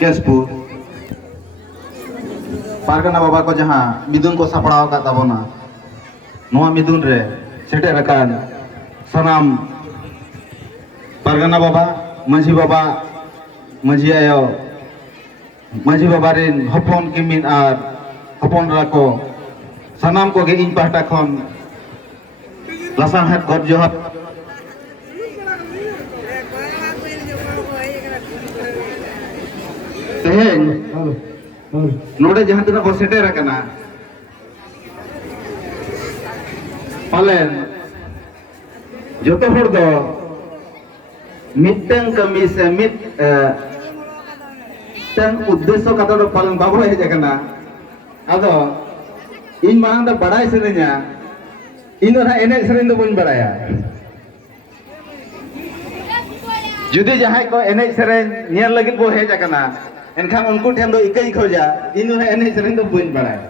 केसपुर पारगना बाबा को जहाँ मिदुन को सापड़ाव का ताबोना नोआ मिदुन रे सेटेर अकान सनाम पारगना बाबा माझी बाबा माझी आयो माझी बाबा रिन हपन किमिन आर हपन राको सनाम को गे इन पाहटा खन लसाण हाथ गद जोहर तेहेन नोडे जहाँ तना बो सेटेर अकाना पालेन जोतो हर दो मिटन कमी से मिटन उद्देश्य कथा दो पालन बाबू है जगना आदो इन मांग दा बड़ाई सेरेन्या इन दो ना एने सेरेन दो बन बड़ाया जुदी जहाँ को एने सेरेन नियर लगिन बो है जगना एनखान उनको ठेन दो इकई खोजा इन दो ना एने सेरेन दो बन बड़ाया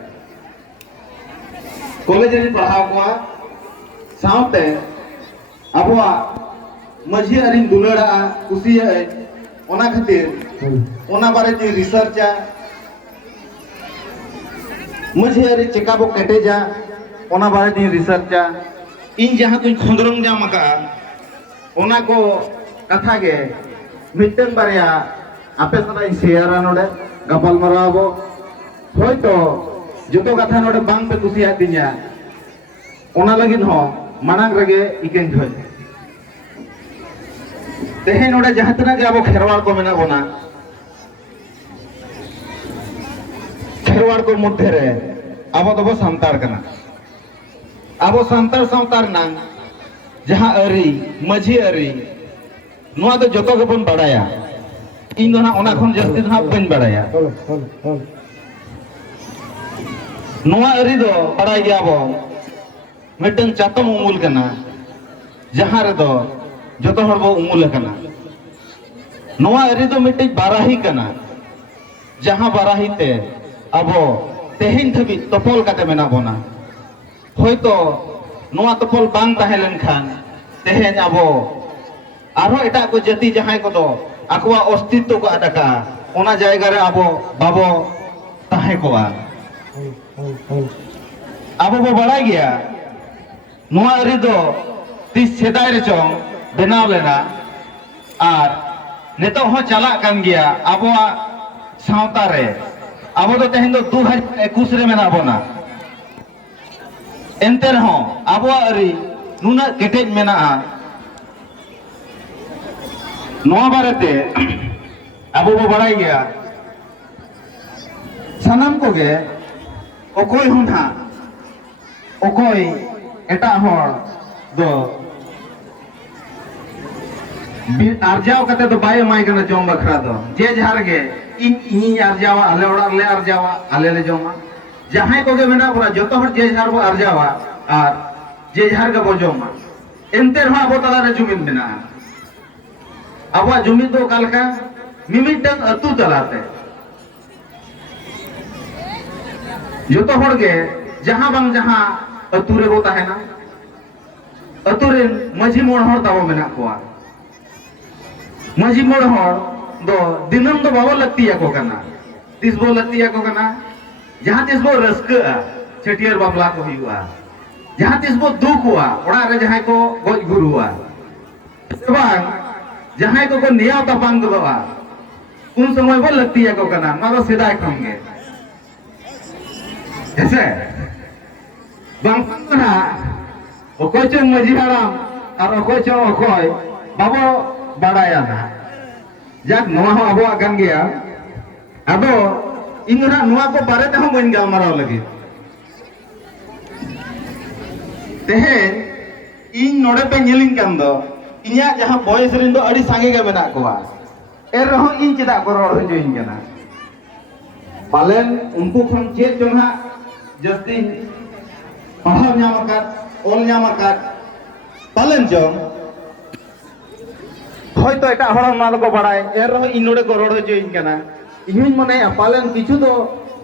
कॉलेज रे पढ़ाव को साउते अबवा माझी अरिन दुलड़ा कुसिया ओना खातिर ओना बारे जी रिसर्चा माझी अरि चेका बो केटेजा ओना बारे जी रिसर्चा इन जहाँ तुम खोंदरंग जामका ओना को कथा गे मिटन बारिया आपे सदा शेयरा नोडे गपल मराबो होयतो जोतो कथा नोडे बांग पे कुसिया दिन्या ओना लगिन हो मानांग रगे इकेन होय तेहे नोडे जहाँ तना के अब खेरवाड़ को मेना बोना खेरवाड़ को मध्य रे अब दबो सांतार कना अब सांतार सांतार नांग जहाँ अरी माझी अरी नुआ तो जोतो के बन बड़ाया इन दोना ओना खन जस्ती ना बन बड़ाया नुआ अरी दो बड़ाई गया बो मिटन चातम उमुल कना जहाँ रे दो जोतो हर बो उमुल कना नोआ अरी दो मिटे बाराही कना जहाँ बाराही ते अबो तेहिन धबी तपल काते मेना बोना होयतो नोआ तपल बांग ताहेलन खान तेहेन अबो आरो एटा को जति जहाँ को दो आकवा अस्तित्व को अटका ओना जायगा रे अबो बाबो ताहे कोआ अबो बो बड़ा गया नोआ अरी दो तीस सेदाय रे चों बनाव लेना आर नेतो हो चला कान गया अबो सावता रे अबो तो तेहन दो 2021 रे मेना बोना एंते रहो अबो अरी नुना केटेज मेना नोआ बारेते अबो बो बड़ाई गया सनम को गे ओकोय हुना ओकोय एटा होर दो आर्जाव कते तो बाय माय कना जोम बखरा दो जे झार गे इन आर्जावा आले ओड़ा ले आर्जावा आले ले जोमा जहां को गे मेना बोला जतो हर जे झार बो आर्जावा और जे झार गे बो जोमा एनते रहा बो तला रे जुमिन मेना अबवा जुमिन दो कालका मिमिटन अतु तलाते जतो हर गे जहां बंग जहां अतु रे बो ताहेना अतु रे माझी मोड़ हर ताबो मेना कोआ माझी मोड़ हर दो दिनम दो बाबा लगती को कना तिस बो लगती को कना जहाँ तिस बो रस्का छटियर बाबला को हुआ जहाँ तिस बो दुख हुआ ओड़ा रे जहाँ को गोज गुरुआ सेबांग जहाँ को निया तपांग दोआ उन समय बो लगती को कना ना तो सीधा खंगे ऐसे बांग ना ओकोय चो माझी हराम और ओकोय चो ओकोय बाबो बड़ाया ना जाक नोआ हो अबो आगन गया अदो इन ना नोआ को बारे ते हम बन गया मराव लगी तेहे इन नोडे पे नेलिन कान दो इन्या जहां बॉयस रिन दो अड़ी सांगे के मेना कोआ ए रहो इन चिदा को रोड हो जोइन कना पालन उनको खन चेत जोना जस्ती पढ़ाव न्यामकात ओल न्यामकात पालन जों होयतो एटा हड़ ना को बड़ाय ए रहो इन नोडे को रोड हो जोइन कना इहिन मने पालन किछु दो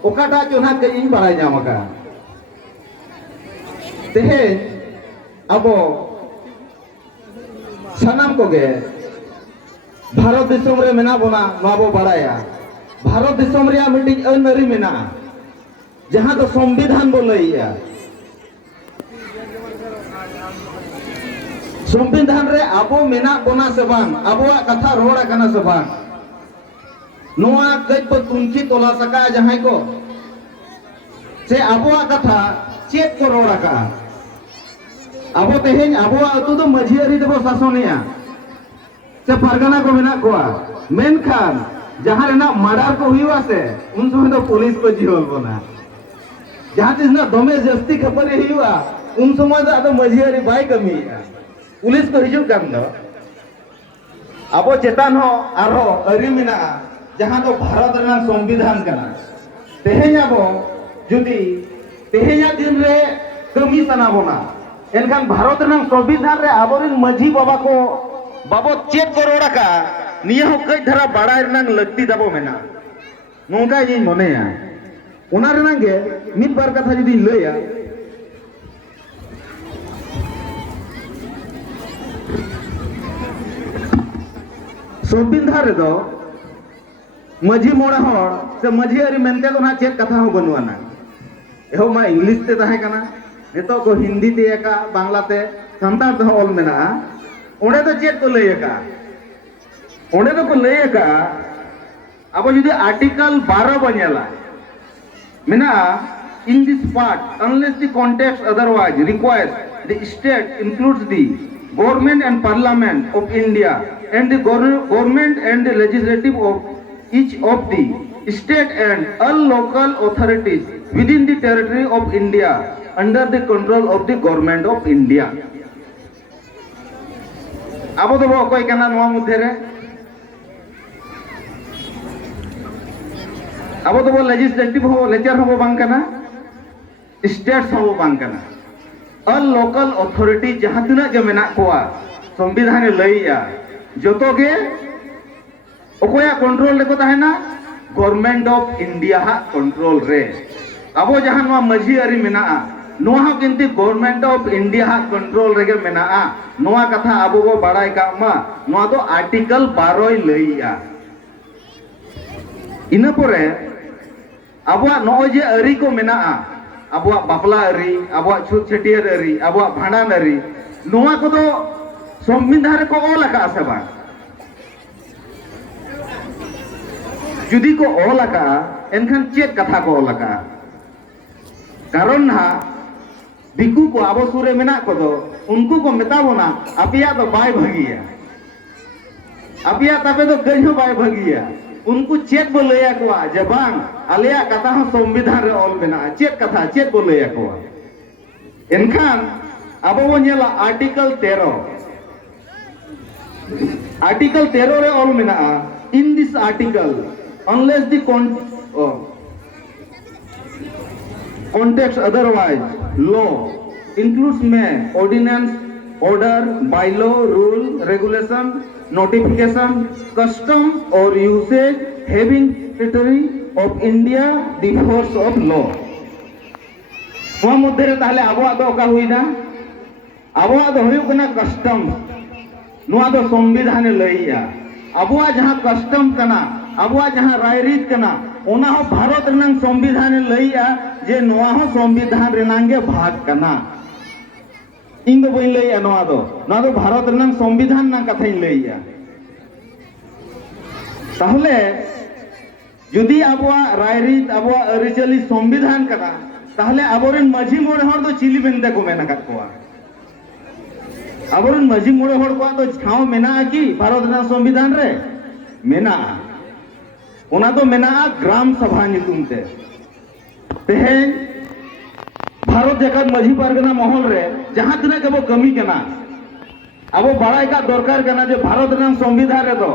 ओकाटा जोना के इन बड़ाय जामका तेहे अबो सनाम को गे भारत दिसम रे मेना बोना नवा बो बड़ाया भारत दिसम रे मिट्टी अन अरी मेना जहां तो संविधान बो लइया संविधान रे आबो मेना बोना से बांग आबोआ कथा रोड़ा कना से बांग नोआ कई पर तुनकी तोला सका जहां को से आबोआ कथा चेक को रोड़ा का आबो तेहें आबोआ अतु तो मझियारी देबो शासनिया से परगना को मेना कोआ मेनखान जहां रेना मर्डर को हुआ से उन समय तो पुलिस को जीवल बना जहां तीस ना दमे जस्ती खपरे हुआ उन समय तो आदो मझियारी बाय कमी पुलिस को हिजुक कान दो आबो चेतान हो आरो अरी मेना जहां तो भारत रेना संविधान कना तेहें आबो जुदी तेहें दिन रे कमी सना बोना एनखान भारत रेना संविधान रे आबोरिन मझी बाबा को बाबो चेक करोड़ा का निया हो कई धरा बड़ा रनंग लगती दबो मेना नोंका जी मनेया ओना रनंगे मिद बार कथा जदी लया संविधान रे दो मझी मोड़ा हर से मझी अरी मेनते तो ना चेक कथा हो बनुआना एहो मा इंग्लिश ते ताहे कना नेतो को हिंदी ते एका बांग्ला ते संताल ते ऑल मेना ओंडे तो चेक को लयका ओंडे तो को लयका अब जुदी आर्टिकल 12 बनेला मेना in this part unless the context otherwise requires the state includes the government and parliament of India and the government and the legislative of each of the state and all local authorities with in the territory of India under the control of the government of India अब तो वो कोई कहना नवा मुद्दे रे अब तो वो लेजिस्लेटिव हो लेचर हो बांग करना स्टेट्स हो बांग करना ऑल लोकल अथॉरिटी जहां तिना के मेना कोआ संविधान लइया जतो के ओकोया कंट्रोल रे को ताहेना गवर्नमेंट ऑफ इंडिया हा कंट्रोल रे अब जहां नवा मझी अरी मेना नोआ हो किंतु गवर्नमेंट ऑफ इंडिया हा कंट्रोल रेगे मेना नोआ कथा अब वो बड़ाई का मा नोआ तो आर्टिकल 12 लइया इना परे अबुआ नोय जे अरी को मेना अबुआ बापला अरी अबुआ छुत छटियर अरी अबुआ भांडान अरी नोआ को तो संविधान को ऑल का से बा जुदी को ऑल का एनखान चेक कथा को ऑल का कारण ना दिकू को आबो सुरे मेना को दो उनको को मेताबोना अपिया तो बाय भगिया अपिया तबे तो गजो बाय भगिया उनको चेक बोलया को जबान आलिया कथा हो संविधान रे ऑल मेना चेक कथा चेक बोलया को एनखान आबो वो नेला आर्टिकल 13 रे ऑल मेना in this article unless the context otherwise law includes may ordinance order bylaw rule regulation notification custom or usage having territory of India the force of law नोआ मध्य रे ताहले आबोआ दो का हुईना आबोआ दो हुई कना कस्टम नोआ दो संविधान लइया आबोआ जहां कस्टम कना आबोआ जहां रायरीत कना ओना हो भारत रनंग संविधान लइया जे नोआ हो संविधान रेनांगे भाग कना इन दो बइन लइया नोआ दो भारत रनंग संविधान ना कथा लइया ताहले जुदी आबोआ रायरीत आबोआ अरिचली संविधान कना ताहले आबोरेन मझी मोड़े हर दो चिली बेनते को मेना कत कोआ आबोरेन मझी मोड़े हर को तो छाव मेना की भारत रनंग संविधान रे मेना ओना तो मेना ग्राम सभा नितुम ते तेहें भारत जगत मझी पारगना महल रे जहां तना के वो कमी कना अब बड़ाई का दरकार कना जे भारत रनंग संविधान रे दो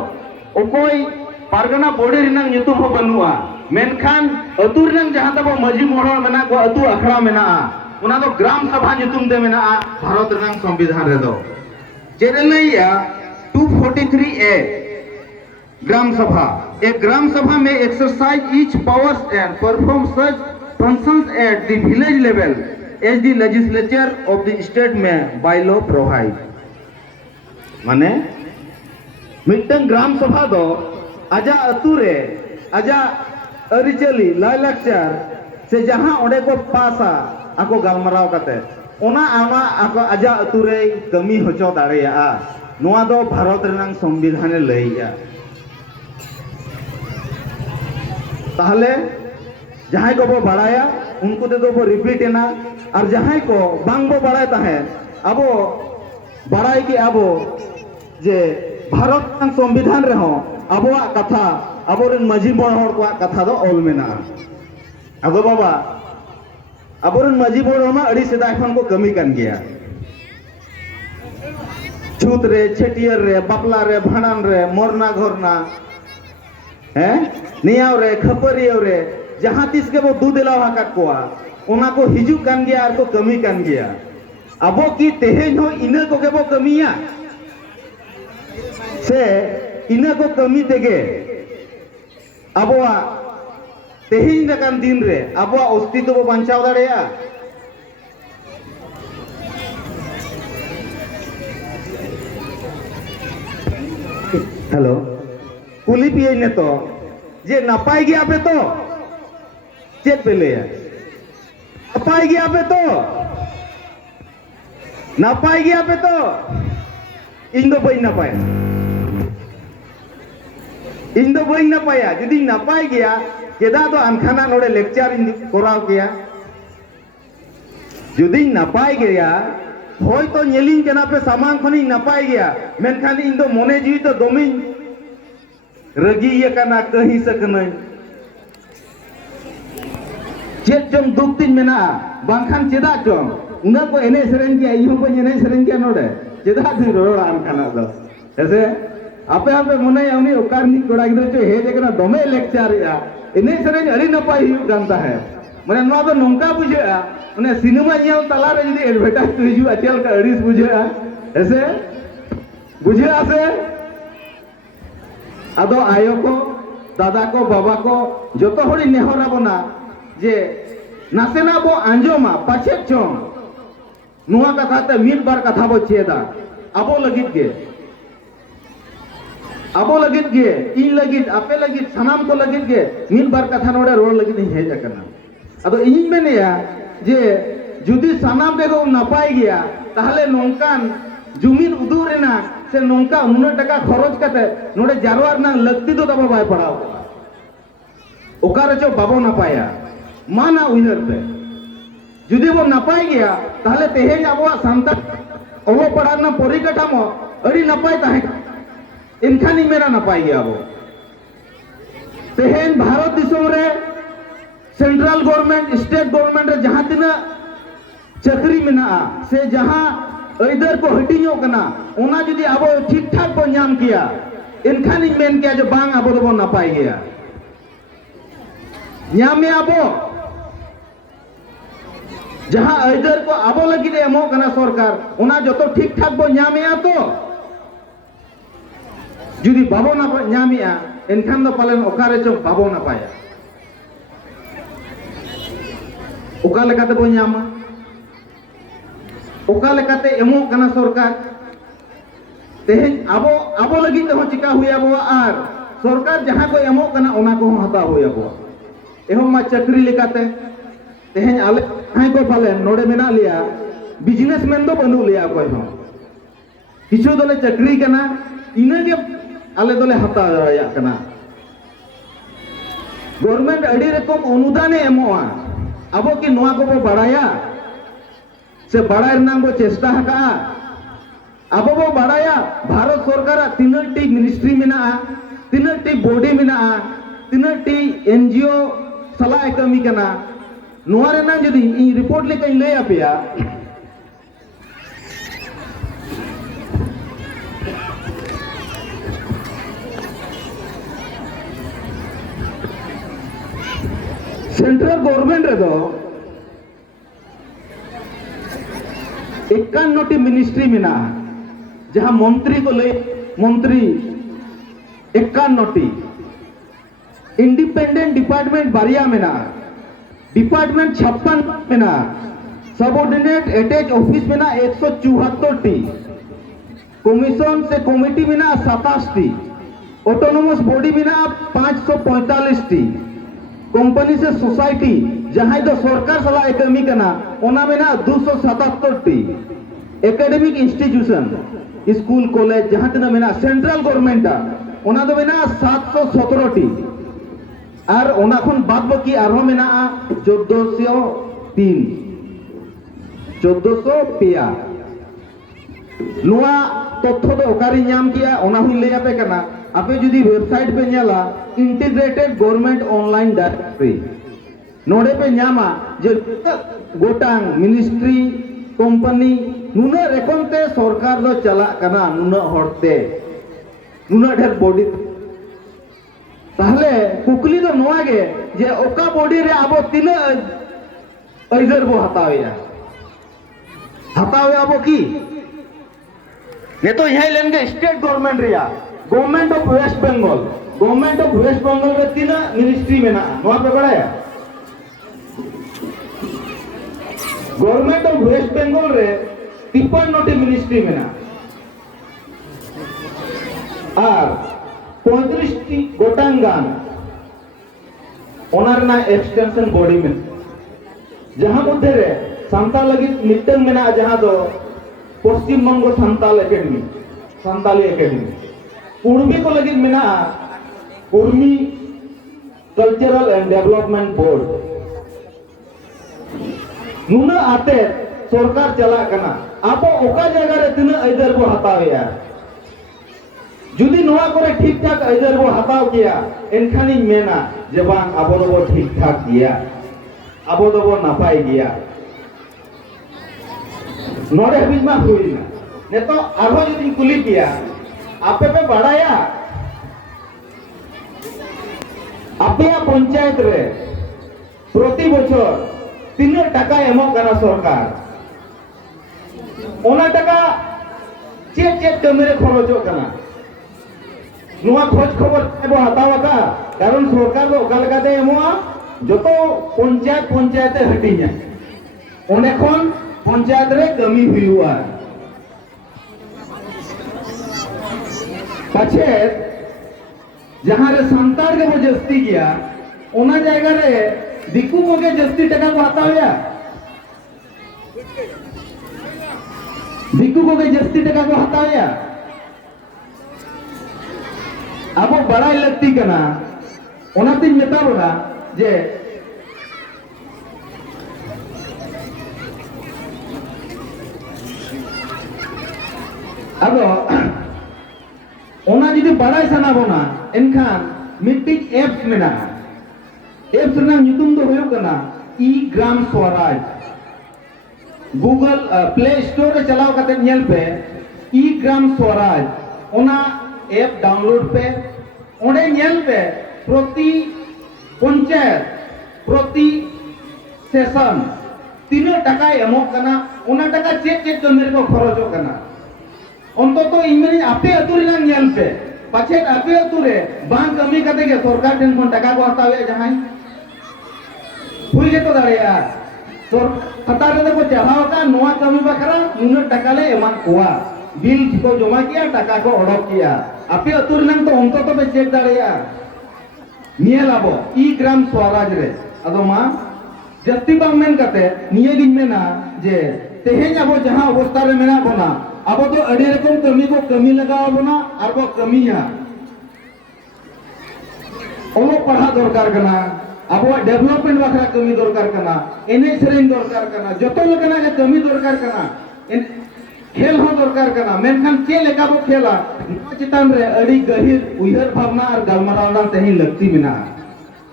ओकोई पारगना बॉडी रनंग नितुम हो बनुआ मेनखान अतु रनंग जहां तब मझी मोहर मेना को अतु अखड़ा मेना ओना तो ग्राम सभा नितुम ते मेना भारत रनंग संविधान रे दो जेरे लइया 243 ए ग्राम सभा एक ग्राम सभा में exercise such powers and perform such functions at the village level as the legislature of the state may by law provide माने मिटन ग्राम सभा दो आजा अतु रे आजा अरिचली लाइलाक्चार से जहां ओडे को पासा आको गालमाराव काते ओना आमा आको आजा अतुरे कमी होचो दाड़ेया नोआ दो भारत रेनांग संविधाने लईया ताहले जहां को बो बड़ाया उनको ते दो बो रिपीट एना और जहां को बांग बो बड़ाय ताहे अब बड़ाई कि अब जे भारत रेनांग संविधान रहो अबोआ कथा अबोरेन माझी मोड़ को कथा दो ऑल मेना अगो बाबा अबोरेन माझी मोड़ मा अड़ी सेदाय खन को कमी कान गया छूत रे छेटियर रे बापला रे भाणान रे मोरना घरना हैं नियाव रे खपरियो रे जहां तीस के वो दू दिलाव हाकत कोआ ओना को हिजू कान गया और को कमी कान गया अबो की तेहेन हो इना को के वो कमिया से इना को कमी तेगे अबोआ तेहिन लकान दिन रे अबोआ अस्तित्व बो बांचाव दाड़ेया हेलो कुली पिए ने तो जे नापाय गया पे तो चेक पे ले नापाय गया पे तो नापाय गया पे तो इन दो बई नापाय इन दो बई नापाया यदि नापाय गया केदा तो अनखाना नोड़े लेक्चर इन कोराव गया यदि नापाय गया होय तो नेलिंग केना पे सामान खनी नापाय गया मेनखान इन दो मोने जीवी तो दोमिन रगी ये कना कहीं सकनय चेक जम दुख दिन मेना बांखान चेदा जम उना को एने सेरेन गया इहो को एने सेरेन गया नोड़े चेदा दिन रोड़ा अनखाना दो ऐसे आपे आपे मने उनी ओकारनी कोड़ा गिदर चो हे जेकना दोमे लेक्चर या एने सेरेन अड़ी नपाय हिउ जानता है मने नवा दो नोंका बुझेआ उन्हें सिनेमा यहाँ तला रे यदि एडवर्टाइज तो हिजू अचल का अड़ीस बुझे ऐसे बुझे आसे अदो आयो को दादा को बाबा को जो तो होड़ी नेहरा बना जे नासेना बो आंजोमा पाछे चों नुआ कथा ते मीत बार कथा बो चेदा अबो लगित गे इन लगित आपे लगित सनाम को लगित गे मीत बार कथा नोड़े रोड लगित नहीं हेज अकना अदो इन मेनेया जे जुदी सानाम बेगो नापाय गया ताहले नोंकान जुमिन उदुरेना से नोंका 100 टका खरच कते नोडे जारवार ना लगती दो तब बाय पड़ाव ओकारे चो बाबो नापाया माना उहर पे जुदी वो नापाय गया ताहले तेहेन आबो सांता ओलो पड़ाना परिकठामो अड़ी नापाय ताहे इनखानी मेरा नापाय गया आबो तेहेन भारत दिसोम रे सेंट्रल गवर्नमेंट स्टेट गवर्नमेंट रे जहां तिना चक्री मेना से जहां अइदर को हटिñो कना ओना जदि आबो ठीक ठाक को नाम किया इनखान इन मेन किया जो बांग आबो दो नापाय गया नामे आबो जहां अइदर को आबो लगी दे एमो कना सरकार ओना जो तो ठीक ठाक बो नामेया तो जदि बाबो ना नामिया इनखान दो पालन ओकारे चो बाबो नापाया ओका लेकाते बो नामा ओका लेकाते एमो कना सरकार तेहेन आबो लगी ते हो चिका हुई आबो आर सरकार जहां को एमो कना ओना को हता हुई आबो एहो मा चक्री लेकाते तेहेन आले हाय को पाले नोडे मेना लिया बिजनेसमैन दो बनु लिया कोई हो किछु दोले चक्री कना इने के आले दोले हता या कना गवर्नमेंट अडी रकम अनुदान एमोआ अबो की नोआ को बो बड़ाया से बड़ाय नाम बो चेष्टा हका अबो बो बड़ाया भारत सरकार तीनटी मिनिस्ट्री मेना तीनटी बॉडी मेना तीनटी एनजीओ सलाह कमी कना नोआ रे ना जदी इ रिपोर्ट लेके ले आपेया सेंट्रल गवर्नमेंट रे दो 51 मिनिस्ट्री मेना जहां मंत्री को ले मंत्री 51 इंडिपेंडेंट डिपार्टमेंट बारिया मेना डिपार्टमेंट 56 मेना सबऑर्डिनेट अटैच ऑफिस मेना 174 टी कमीशन से कमिटी मेना 27 टी ऑटोनोमस बॉडी में 545 टी कंपनी से सोसाइटी जहां दो सरकार सला कमी करना ओना में 277 T academic institution school college जहां तना में सेंट्रल गवर्नमेंट ओना दो में 717 टी और ओना खन बाद बाकी आरो में 1403 1400 नुआ तथ्य दो ओकारी नाम किया ओना हुई ले आपे करना आपे जुदी वेबसाइट पे न्याला इंटीग्रेटेड गवर्नमेंट ऑनलाइन डायरेक्टरी नोडे पे न्यामा जे गोटांग मिनिस्ट्री कंपनी नुना रेकमते सरकार दो चला करना नुना हरते नुना ढेर बॉडी ताहले कुकली दो नोआ गे जे ओका बॉडी रे आबो तिना अइजर बो हतावेया आबो की ये तो यही लेंगे स्टेट गवर्नमेंट रिया गवर्नमेंट ऑफ वेस्ट बंगाल रे तीन मिनिस्ट्री में ना नोआ पे बड़ाया गवर्नमेंट ऑफ वेस्ट बंगाल रे 53 मिनिस्ट्री में ना और 35 गोटांगान ओनर ना एक्सटेंशन बॉडी में जहां मध्य रे सांताल लगी मिटन में ना जहां दो पश्चिम बंगो सांताली एकेडमी उर्मी को लगी मेना Urmi cultural and development board नुना आते सरकार चला करना आपो ओका जगह रे तिना अइदर बो हतावेया जुदी नोआ करे ठीक ठाक अइदर बो हताव किया एनखानी मेना जे बांग आबो दो ठीक ठाक किया आबो दो नापाय गया नोड़े बीच में हुई ना ने तो आरो जुदी कुली किया आपे पे बढ़ाया आपे पंचायत रे प्रति बछर 3 टाका एमो कना सरकार ओना टाका चेक कमी रे खरचो कना नुआ खोज खबर एबो हतावा का कारण सरकार दो ओका लगा दे एमोआ जतो पंचायत हटिया ओने खन पंचायत रे कमी हुआ पाछे जहां रे संतार के वो जस्ती किया ओना जायगा रे दिकू को के जस्ती टका को हतावया दिकू को के जस्ती टका को हतावया अब बड़ा लगती कना ओना तीन मेता बोला जे अब ओना जुदी बड़ा सना बोना एनखान मिटिंग एप्स में ना एप्स ना ᱧᱩᱛᱩᱢ दो हुयो कना ई Gram Swaraj Google play store रे चलाओ कते नेल पे ई ग्राम स्वराज ओना ऐप डाउनलोड पे ओंडे नेल पे प्रति पंचायत प्रति सेशन 3 टाका एमो कना ओना टाका चेक कमी को खरचो कना अंततो इमेनी आपे अतुरी ना नेल पे पाछे आपे अतुरे बांग कमी कते के सरकार ठेन कोन टाका को हतावे जहां हुई के तो दाड़ेया तो खतार रे को चढ़ाव का नोआ कमी बकरा नुन टाका ले एमान कोआ बिल को जमा किया टाका को ओडक किया आपे अतुरी ना तो अंततो पे चेक दाड़ेया नियल आबो ई ग्राम स्वराज रे अदो मा जत्ती बांग मेन कते निये दिन मेना जे तेहेज आबो जहां अवस्था रे मेना बोना अब तो अड़ी रकम कमी को कमी लगाओ बना और वो कमी है ओलो पढ़ा दरकार करना अब डेवलपमेंट बखरा कमी दरकार करना एने सेरेन दरकार करना जतो लगना के कमी दरकार करना खेल हो दरकार करना मेनखान के लेका बो खेला चितान रे अड़ी गहिर उयहर भावना और गलमरावना तेही लगती मिना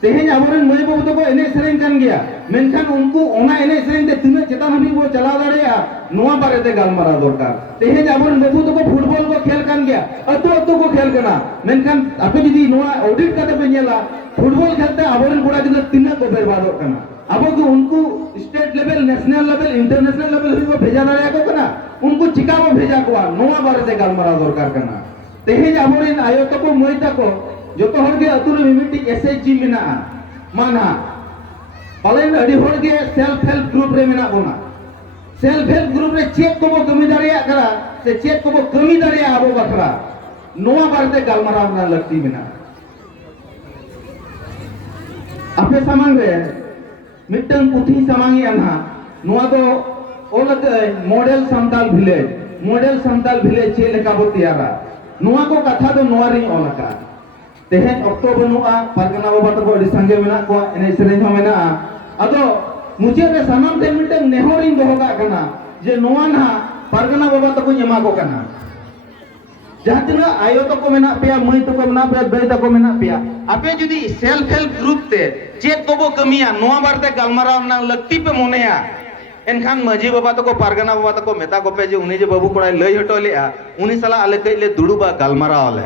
तेहेज आबोरेन मई बाबू तो एने सेरेन कान गया मेनखान उनको ओना एने सेरेन ते तिना चितान हबी बो चला दाड़ेया नोआ बारे ते गलमरा दरकार तेहेज आबोरेन बाबू तो फुटबॉल को खेल कान गया अतो को खेल करना मेनखान आपे जदी नोआ ऑडिट करते पे नेला फुटबॉल खेलते आबोरेन कोड़ा गिदर तिना को बर्बाद करना अब को उनको state level national level international level को भेजा दाड़ेया को करना उनको चिका को भेजा को नोआ बारे ते गलमरा दरकार करना तेहेज आबोरेन आयो तको मई तको जोतो हर के अतुर मिमिटी एसएचजी मेना माना पालन अड़ी हर के सेल्फ हेल्प ग्रुप रे मेना बोना सेल्फ हेल्प ग्रुप रे चेक को कमी दाड़िया करा से चेक को कमी दाड़िया आबो बखरा नोआ बारते गलमाराव ना लगती मेना आपे सामांग रे मिटन पुथी सामांगी अना नोआ तो ओलते मॉडल संताल विलेज चे लेका बो तैयारा नोआ को कथा दो नोआ री ओलका तेहेन ऑक्टो बनुआ पारगना बाबा तको अडी संगे मेना को एने सेरेन हो मेना अदो मुझे रे सनम ते मिटन नेहोरिन दोहगा कना जे नोआ ना पारगना बाबा तको एमा को कना जहाँ तना आयो तको मेना पेया मई तको मेना पेया दाई तको मेना पेया आपे जुदी सेल्फ हेल्प ग्रुप ते चेत कोबो कमिया नोआ बारते गलमाराव ना लगती पे मोनेया एनखान मजी बाबा तको पारगना बाबा तको मेता को पे जे उनी जे बाबू कोड़ा लई हटो लेआ उनी साला आले कइले दुडुबा गलमाराव ले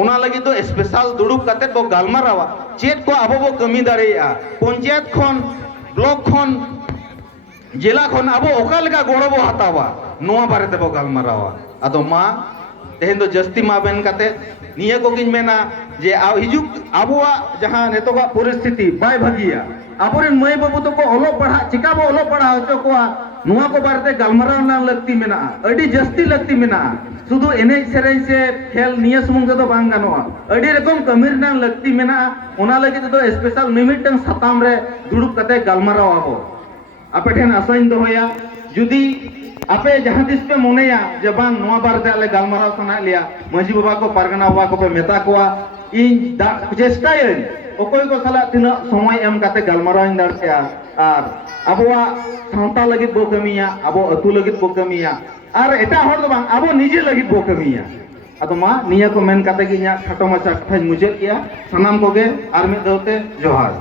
ओना लगी तो स्पेशल दुडुब काते बो गलमारावा चेत को आबो बो कमी दाड़ेया पंचायत खन ब्लॉक खन जिला खन आबो ओका लगा गोड़ो बो हतावा नोआ बारे ते बो गलमारावा अदो मा तेहेन दो जस्ती मा बेन काते निये को गिन मेना जे आ हिजुक आबोआ जहां नेतोगा परिस्थिति बाय भागिया आबोरेन मई बाबू तो को ओलो पढ़ा चिका बो ओलो पढ़ा होचो कोआ नोआ को बारते गलमाराव ना लगती मेना अडी जस्ती लगती मेना सुदु एने सेरेन से खेल निया सुमुंग तो बांग गानोआ अडी रकम कमिर ना लगती मेना ओना लगी तो स्पेशल मिमिटन सताम रे दुडुब कते गलमाराव आबो आपे ठेन आसाइन दोहया जुदी आपे जहां दिस पे मोनेया जबान नोआ बारते आले गलमाराव सना लिया मजी बाबा को पारगना बाबा को पे मेता कोआ इन चेष्टाय ओकोय को साला तिना समय एम काते गलमाराव दाड़या आर आबोआ सावता लगी बो कमिया आबो अतु लगी बो कमिया आर एटा हर दो बांग आबो निजे लगी बो कमिया अदो मा निया को मेन काते गिया खाटो माचा कथा मुझे किया सनाम कोगे आर में दौते जोहार।